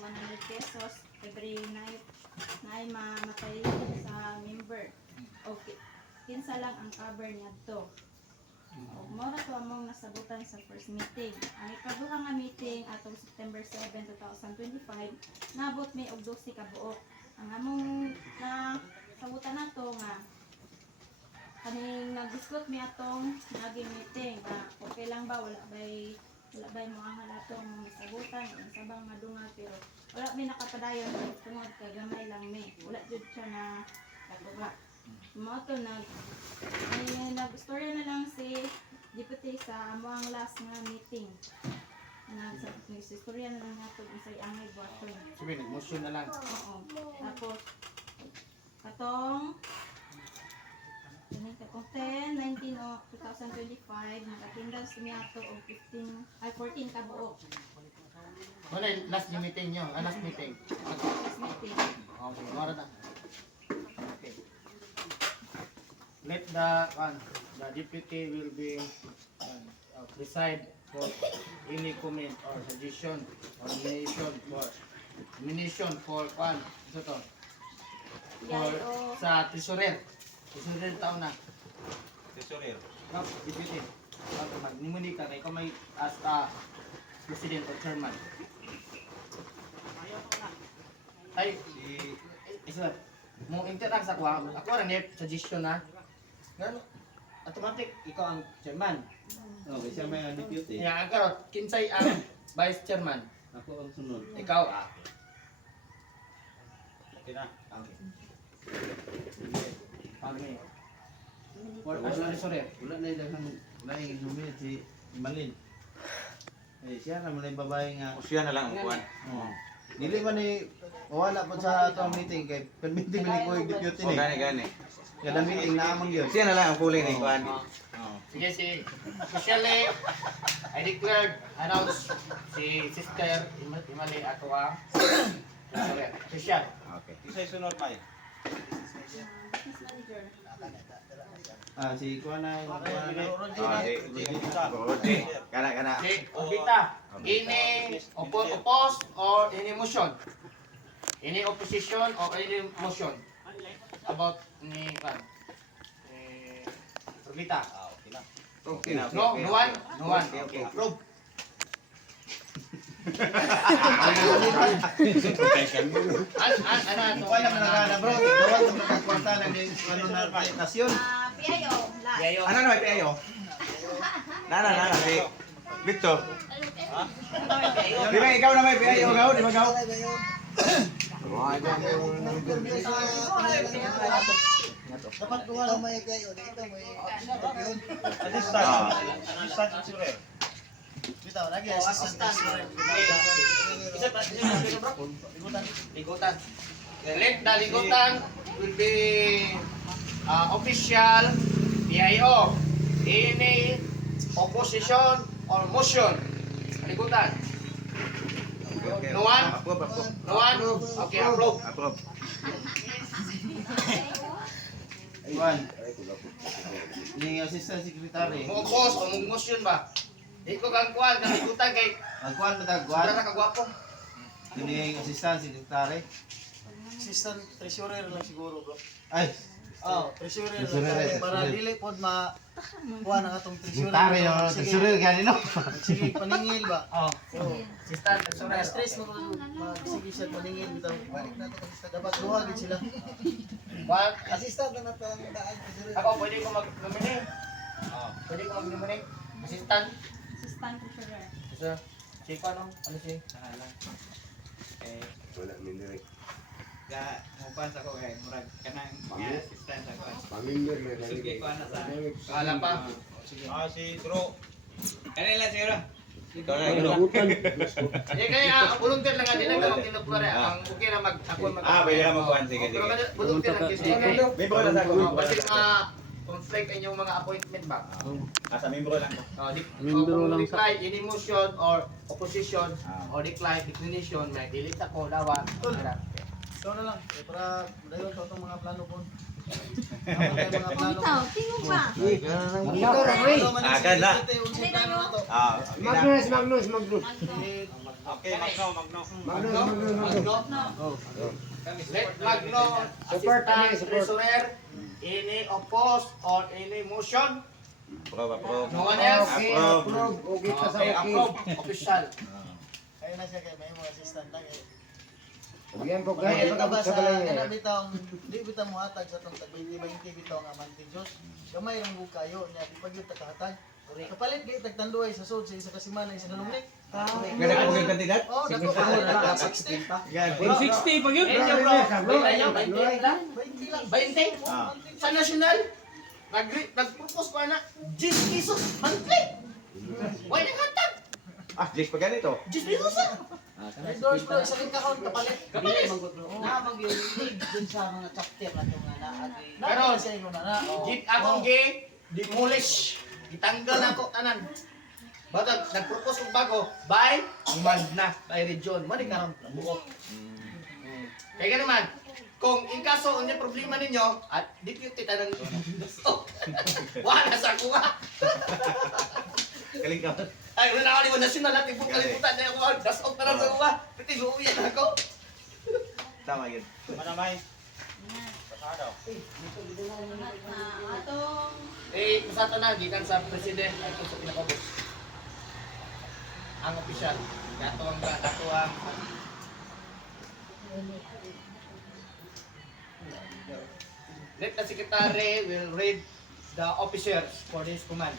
100 pesos every night na ay mamatay sa member. Okay. Kinsa lang ang cover niya to. Mora to among nasabutan sa first meeting. Ang ikaduha nga meeting atong September 7, 2025, nabot mi og 12 ka buok. Ang among na sabutan nato nga kaning nag-discuss mi atong naging meeting nga okay lang ba wala bay mo ang atong sabutan ang sabang madunga pero wala mi nakapadayon tungod kay gamay lang mi. Wala jud siya na nagbuga. Mo to nag-storya na lang si deputy sa among last nga meeting. Nag-istorya na lang nato unsay angay buhaton. Sabi nag-motion na lang. Oo. Tapos katong 10, 19 o 2025 nag-attendance kami ato og 14 ka buok. Ano yung last meeting nyo? Last meeting? Last meeting. Okay, mara na. Okay. Let the deputy will be preside for any comment or suggestion or nomination for ito to? For sa treasurer. Treasurer taon na. Tesorer. No, deputy. Mag-nimuni ka na ikaw may as president or chairman. Ay, isa mo interact sa kuha. Ako ra ni suggestion na. Ngano? Automatic ikaw ang chairman. Okay, siya may deputy. Ya, ang kinsay ang vice chairman. Ako ang sunod. Ikaw Okay na. Okay. Pagni. For treasurer. Wala na yung humit si Malin. Eh, siya naman na yung babae nga. O siya na lang ang kuwan. Oo. Dili man ni wala po sa atong meeting kay permitting man ko yung deputy O ni. gani. Kada meeting na amang yun. Siya na lang ang puli ni kuwan. Oo. Sige, officially, I declared, announce si Sister Imali ako ang treasurer. Official. Okay. Isa sunod pa eh. Business manager. Si kuha na yung kuha na. Good. Kana. Okay, Obita, any oppose or any motion? Any opposition or any motion about ni Pan? Obita. Okay na. Okay na. No one? No one. Okay. Approve. Ano? Kuha naman na bro. Dawal sa pagkakwarta ng ano na nasyon. PIO. Last. Yayo. Ano naman piayo? Nana, si Victor. Di ba ikaw na may piayo gaw? Di ba gaw? Dapat kuha lang may kayo dito may yun. Assistant teacher. Bitaw lagi assistant. Isa pa, bro. Ligutan. Let the ligutan will be official PIO. Any opposition or motion. Ligutan. No one? Approve. No one? Okay, approve. Approve. Iwan. Yung assistant secretary. Mo oppose o mo motion ba? Iko kang kuan kang ligutan kay Nagkuhan ba sobra tagkuhan? na kagwapo. Yung assistant secretary. Assistant treasurer lang siguro bro. Ay, Treasurer Treasurer, lang para treasurer. dili pod ma kuha na atong treasurer. secretary yung treasurer ganino. Sige paningil ba? Oh, Oo. assistant So treasurer. stress mo sige siya paningil bitaw. Balik nato kasi dapat duha gid sila. What? Assistant na nato ang daan treasurer. Ako pwede ko mag-nominate. Pwede ko mag-nominate. Assistant. Assistant treasurer. Isa. Si ano? Ano si? Wala minire. Ya, mupas ako kay murag kanang assistant ako. Pamimir may Sige ko ana sa. Kala pa. Si Bro. Kanila siguro. Ikaw na ikaw. Kaya volunteer lang din lang mag-tinupare. Ang okay na ako mag. Pwede ka magkuhan. Sige. Pero volunteer lang kasi. May bola sa ako. Kasi conflict inyong mga appointment ba? Sa membro lang. Membro lang sa any motion or opposition or decline declination may delete ako dawa. Ikaw na lang para dayon sa atong mga plano po. Mga plano. Bitaw, tingog ba? Agad na. Dali tayo. Magnus. Eh, Okay, Magno. Magno. No. Let Magno, Assistant Treasurer, any opposed or any motion? Approve. No one else? Approve. Okay, approve. Official. Kaya na siya kay may mga assistant lang eh. Bigyan po Kaya kayo ito ba sa sa balay. kana bitong di bitang muhatag sa tong 20-20 bitong amanti Diyos. Gamay lang bug kayo nya di pag yung takahatag. Kapalit gyud tagtanduay sa sud sa isa ka semana isa ka lumnik. Ganda ko yung kandidat? Oh, dako pa na 60. Yan. 160 pag yun. Medyo bro. 20 lang. 20 lang. 20? Ah. Sa national, nag-propose pa na 10 pesos monthly. Why naghatag? Ah, Jis pa ganito. 10 pesos ah. Endorse bro isa ka account kapalit. Kapalit. Namag yun, dun sa mga chapter na itong naag. Pero, Pero sa inyo na. Git akong demolish. Gitanggal ako tanan. Batag nag-propose og bago by command na by region. Mo ni karon buo. Kaya naman kung in kaso unya problema ninyo at deputy tanang wala sa kuha. Kaling ka. Ay, wala ako ni national at ibang kalimutan na ako. Das off na lang sa kuha. Pati uuwi na ako. Tama yun. Manamay. Atong Eh, masata na gikan sa president ay sa pinakabos. Ang opisyal. Gato ang Let the secretary will read the officers for this command.